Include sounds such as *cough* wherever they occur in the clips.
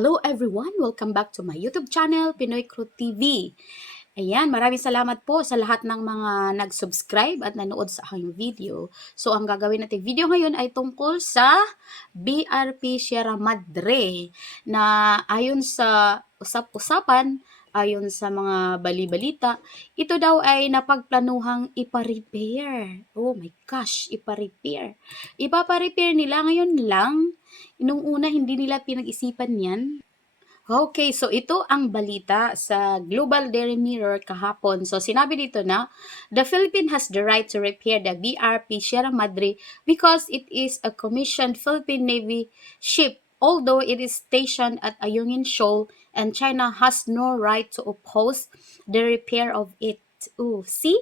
Hello everyone! Welcome back to my YouTube channel, Pinoy Crew TV. Ayan, maraming salamat po sa lahat ng mga nag-subscribe at nanood sa aking video. So, ang gagawin natin video ngayon ay tungkol sa BRP Sierra Madre na ayon sa usap-usapan, ayon sa mga bali-balita, ito daw ay napagplanuhang ipa-repair. Oh my gosh, ipa-repair. Ipapa-repair nila ngayon lang Nung una hindi nila pinag-isipan 'yan. Okay, so ito ang balita sa Global Daily Mirror kahapon. So sinabi dito na, the Philippines has the right to repair the BRP Sierra Madre because it is a commissioned Philippine Navy ship although it is stationed at Ayungin Shoal and China has no right to oppose the repair of it. Ooh, see?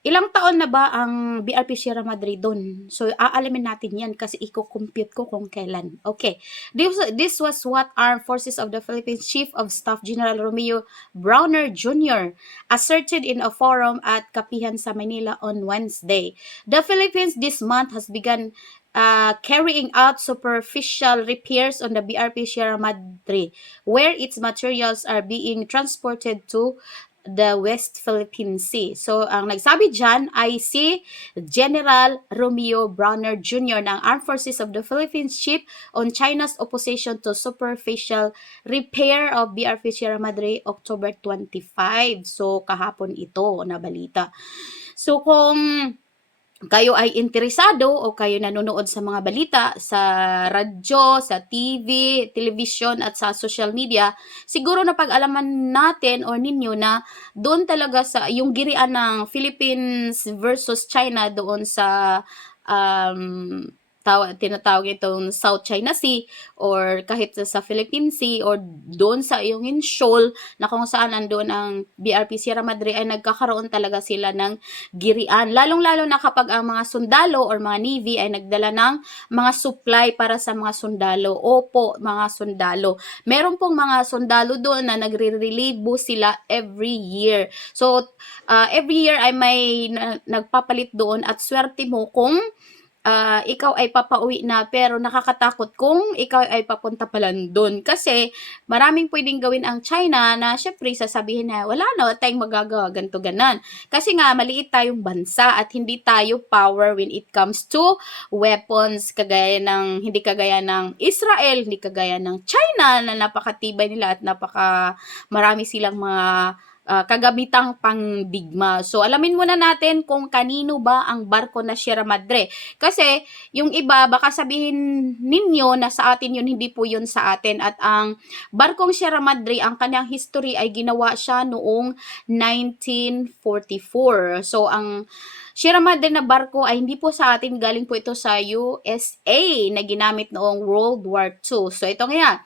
Ilang taon na ba ang BRP Sierra Madre doon? So, aalamin natin yan kasi i-compute ko kung kailan. Okay. This, this was what Armed Forces of the Philippines Chief of Staff General Romeo Browner Jr. asserted in a forum at Kapihan sa Manila on Wednesday. The Philippines this month has begun uh, carrying out superficial repairs on the BRP Sierra Madre, where its materials are being transported to the West Philippine Sea. So, ang nagsabi dyan ay si General Romeo Browner Jr. ng Armed Forces of the Philippines Chief on China's opposition to superficial repair of BRP Sierra Madre October 25. So, kahapon ito na balita. So, kung kayo ay interesado o kayo nanonood sa mga balita sa radyo, sa TV, television at sa social media, siguro na pag-alaman natin o ninyo na doon talaga sa yung girian ng Philippines versus China doon sa um, tawa, tinatawag itong South China Sea or kahit sa Philippine Sea or doon sa iyong shoal na kung saan nandoon ang BRP Sierra Madre ay nagkakaroon talaga sila ng girian. Lalong-lalo na kapag ang mga sundalo or mga Navy ay nagdala ng mga supply para sa mga sundalo. Opo, mga sundalo. Meron pong mga sundalo doon na nagre-relieve sila every year. So, uh, every year ay may na, nagpapalit doon at swerte mo kung uh, ikaw ay papauwi na pero nakakatakot kung ikaw ay papunta pala doon. Kasi maraming pwedeng gawin ang China na syempre sasabihin na wala na tayong magagawa ganto ganan. Kasi nga maliit tayong bansa at hindi tayo power when it comes to weapons kagaya ng hindi kagaya ng Israel, hindi kagaya ng China na napakatibay nila at napaka marami silang mga uh, kagamitang pangdigma. So, alamin muna natin kung kanino ba ang barko na Sierra Madre. Kasi, yung iba, baka sabihin ninyo na sa atin yun, hindi po yun sa atin. At ang barkong Sierra Madre, ang kanyang history ay ginawa siya noong 1944. So, ang Sierra Madre na barko ay hindi po sa atin, galing po ito sa USA na ginamit noong World War II. So, ito nga,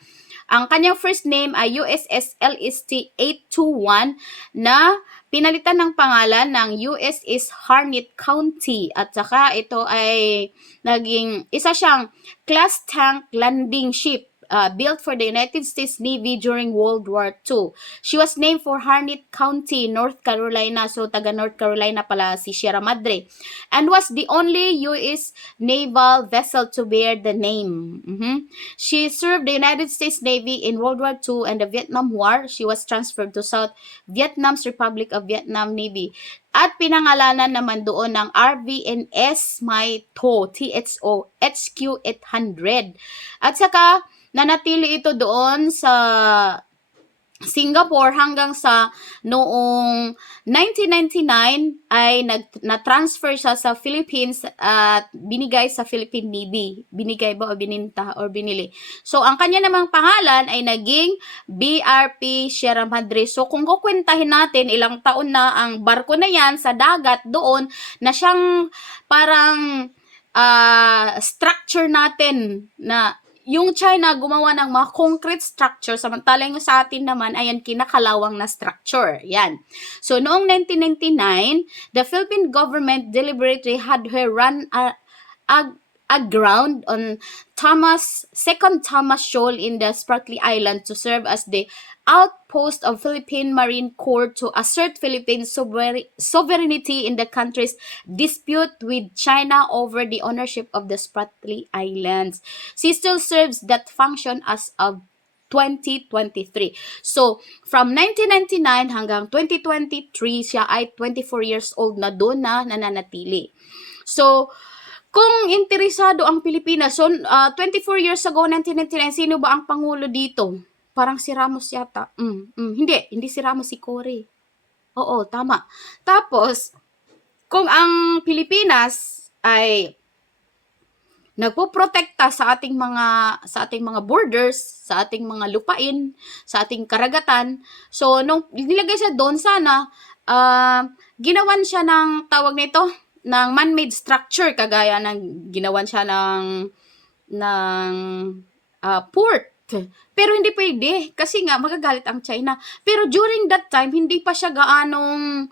ang kanyang first name ay USS LST 821 na pinalitan ng pangalan ng USS Harnett County. At saka ito ay naging isa siyang class tank landing ship uh, built for the United States Navy during World War II. She was named for Harnett County, North Carolina. So, taga North Carolina pala si Sierra Madre. And was the only U.S. naval vessel to bear the name. Mm-hmm. She served the United States Navy in World War II and the Vietnam War. She was transferred to South Vietnam's Republic of Vietnam Navy. At pinangalanan naman doon ng RVNS Mai Tho, TXO, HQ-800. At saka, nanatili ito doon sa Singapore hanggang sa noong 1999 ay nag na-transfer siya sa Philippines at binigay sa Philippine Navy. Binigay ba o bininta or binili. So ang kanya namang pangalan ay naging BRP Sierra Madre. So kung kukwentahin natin ilang taon na ang barko na yan sa dagat doon na siyang parang uh, structure natin na yung China gumawa ng mga concrete structure samantala yung sa atin naman ayan kinakalawang na structure. Yan. So noong 1999, the Philippine government deliberately had her run a, a aground on Thomas, second Thomas Shoal in the Spratly Island to serve as the outpost of Philippine Marine Corps to assert Philippine sovereignty in the country's dispute with China over the ownership of the Spratly Islands. She still serves that function as of 2023. So, from 1999 hanggang 2023, siya ay 24 years old na doon na nananatili. So, kung interesado ang Pilipinas, so ah, 24 years ago, 1999, sino ba ang pangulo dito? Parang si Ramos yata. Mm, mm, hindi, hindi si Ramos, si Cory. Oo, tama. Tapos, kung ang Pilipinas ay nagpoprotekta sa ating mga sa ating mga borders, sa ating mga lupain, sa ating karagatan. So nung nilagay siya doon sana ah, ginawan siya ng tawag nito ng man-made structure kagaya ng ginawan siya ng ng ah, port. Pero hindi pwede kasi nga magagalit ang China. Pero during that time hindi pa siya gaanong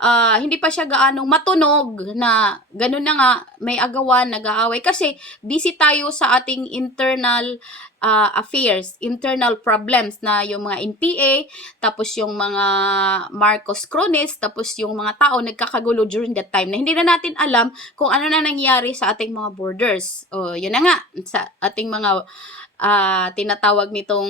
ah, hindi pa siya gaanong matunog na ganun na nga may agawan, nag-aaway kasi busy tayo sa ating internal ah, affairs, internal problems na yung mga NPA, tapos yung mga Marcos cronies, tapos yung mga tao nagkakagulo during that time na hindi na natin alam kung ano na nangyari sa ating mga borders. O, yun na nga, sa ating mga ah, tinatawag nitong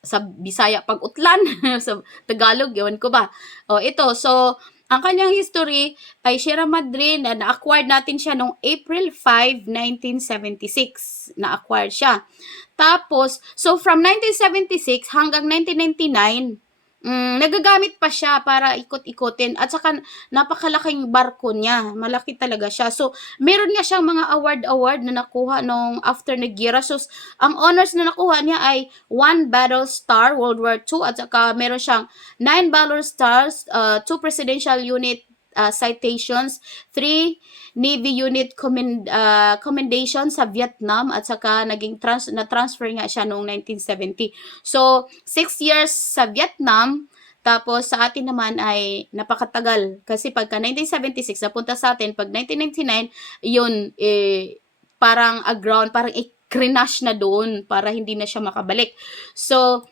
sa Bisaya pag-utlan, *laughs* sa Tagalog, yun ko ba. O, ito, so, ang kanyang history ay Sierra Madre na na-acquired natin siya noong April 5, 1976. Na-acquired siya. Tapos, so from 1976 hanggang 1999, mm, nagagamit pa siya para ikot-ikotin. At saka, napakalaking barko niya. Malaki talaga siya. So, meron nga siyang mga award-award na nakuha nung after nag-gira. So, ang honors na nakuha niya ay one Battle Star World War II at saka meron siyang nine Battle Stars, uh, two Presidential Unit uh, citations, three Navy Unit commend, uh, commendation sa Vietnam at saka naging trans na-transfer nga siya noong 1970. So, six years sa Vietnam, tapos sa atin naman ay napakatagal. Kasi pagka 1976, napunta sa atin, pag 1999, yun, eh, parang aground, parang i-crinash na doon para hindi na siya makabalik. So,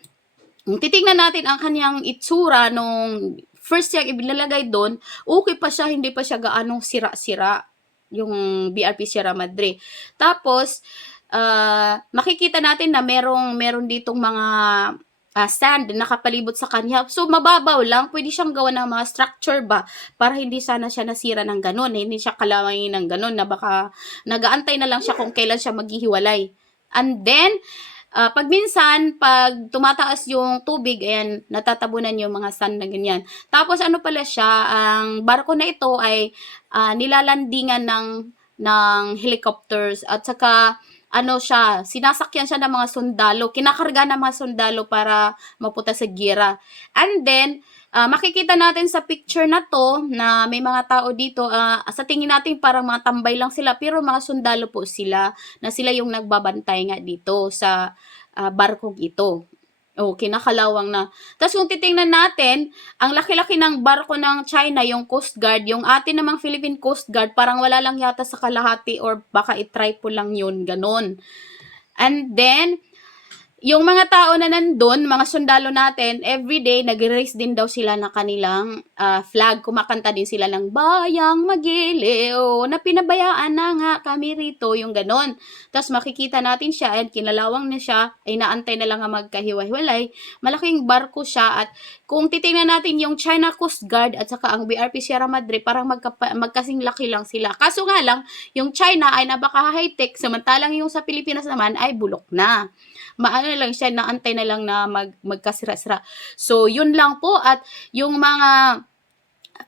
titingnan natin ang kanyang itsura nung first yung ibilalagay doon, okay pa siya, hindi pa siya gaanong sira-sira yung BRP Sierra Madre. Tapos, ah, makikita natin na merong meron ditong mga ah, stand na nakapalibot sa kanya. So, mababaw lang. Pwede siyang gawa ng mga structure ba para hindi sana siya nasira ng ganun. Hindi siya kalawangin ng ganun na baka nagaantay na lang siya kung kailan siya maghihiwalay. And then, ah, pag minsan, pag tumataas yung tubig, ayan, natatabunan yung mga sand na ganyan. Tapos ano pala siya, ang barko na ito ay ah, nilalandingan ng ng helicopters at saka ano siya, sinasakyan siya ng mga sundalo, kinakarga ng mga sundalo para mapunta sa gira. And then, ah, makikita natin sa picture na to na may mga tao dito, ah, sa tingin natin parang mga tambay lang sila, pero mga sundalo po sila, na sila yung nagbabantay nga dito sa ah, barkong ito. O, kinakalawang na. Tapos kung titingnan natin, ang laki-laki ng barko ng China, yung Coast Guard, yung atin namang Philippine Coast Guard, parang wala lang yata sa kalahati or baka i-triple lang yun, ganun. And then, yung mga tao na nandun, mga sundalo natin, everyday, nag-raise din daw sila ng kanilang ah, flag. Kumakanta din sila ng Bayang Magiliw, na pinabayaan na nga kami rito, yung ganon. Tapos makikita natin siya, and kinalawang na siya, ay naantay na lang nga magkahiwa-hiwalay. Malaking barko siya, at kung titingnan natin yung China Coast Guard at saka ang BRP Sierra Madre, parang magkapa, magkasing laki lang sila. Kaso nga lang, yung China ay napaka high-tech, samantalang yung sa Pilipinas naman ay bulok na maano lang siya, naantay na lang na mag, magkasira-sira. So, yun lang po. At yung mga,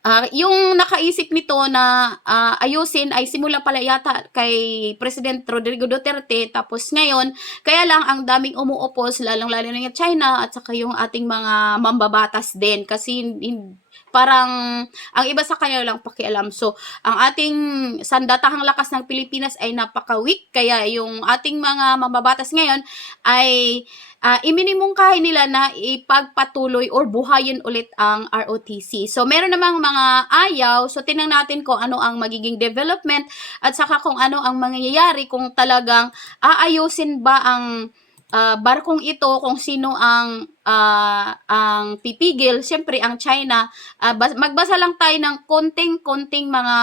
ah, yung nakaisip nito na ah, ayusin ay simula pala yata kay President Rodrigo Duterte. Tapos ngayon, kaya lang ang daming umuupos, lalong-lalo na yung China at saka yung ating mga mambabatas din. Kasi hin- parang ang iba sa kanya lang pakialam. So, ang ating sandatahang lakas ng Pilipinas ay napaka-weak. Kaya yung ating mga mambabatas ngayon ay uh, iminimungkahi nila na ipagpatuloy or buhayin ulit ang ROTC. So, meron namang mga ayaw. So, tingnan natin kung ano ang magiging development at saka kung ano ang mangyayari kung talagang aayusin ba ang ah, barkong ito kung sino ang ah, ang pipigil, siyempre ang China, ah, bas- magbasa lang tayo ng konting-konting mga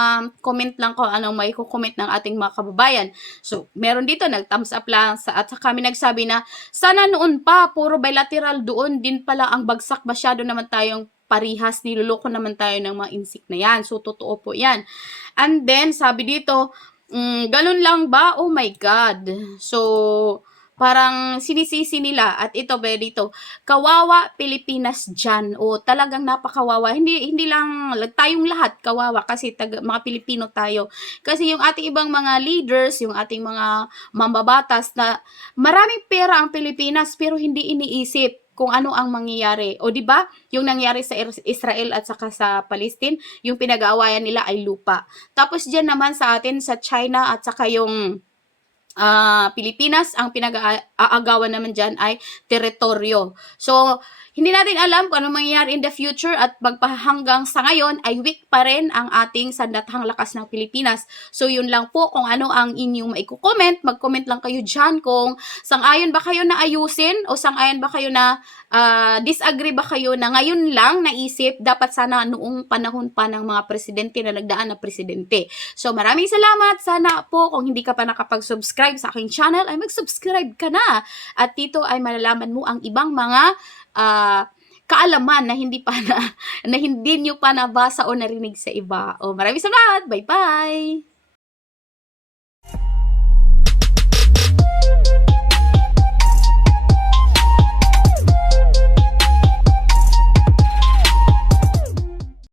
comment lang kung anong may comment ng ating mga kababayan. So, meron dito, nag-thumbs up lang sa, at kami nagsabi na, sana noon pa, puro bilateral doon din pala ang bagsak, masyado naman tayong parihas, niloloko naman tayo ng mga insik na yan. So, totoo po yan. And then, sabi dito, mm, ganun lang ba? Oh my God. So, parang sinisisi nila at ito ba dito kawawa Pilipinas dyan. O talagang napakawawa. Hindi hindi lang tayong lahat kawawa kasi taga, mga Pilipino tayo. Kasi yung ating ibang mga leaders yung ating mga mambabatas na maraming pera ang Pilipinas pero hindi iniisip kung ano ang mangyayari. O di ba? Yung nangyari sa Israel at saka sa Palestine yung pinag-aawayan nila ay lupa. Tapos diyan naman sa atin sa China at saka yung ah, Pilipinas, ang pinag-aagawan naman dyan ay teritoryo. So, hindi natin alam kung ano mangyayari in the future at magpahanggang sa ngayon ay weak pa rin ang ating sandathang lakas ng Pilipinas. So, yun lang po kung ano ang inyong maiko-comment. Mag-comment lang kayo dyan kung sang-ayon ba kayo na ayusin o sang-ayon ba kayo na ah, disagree ba kayo na ngayon lang naisip dapat sana noong panahon pa ng mga presidente na nagdaan na presidente. So maraming salamat. Sana po kung hindi ka pa nakapag-subscribe sa aking channel ay mag-subscribe ka na. At dito ay malalaman mo ang ibang mga ah, kaalaman na hindi pa na, *laughs* na hindi nyo pa nabasa o narinig sa iba. O maraming salamat. Bye-bye!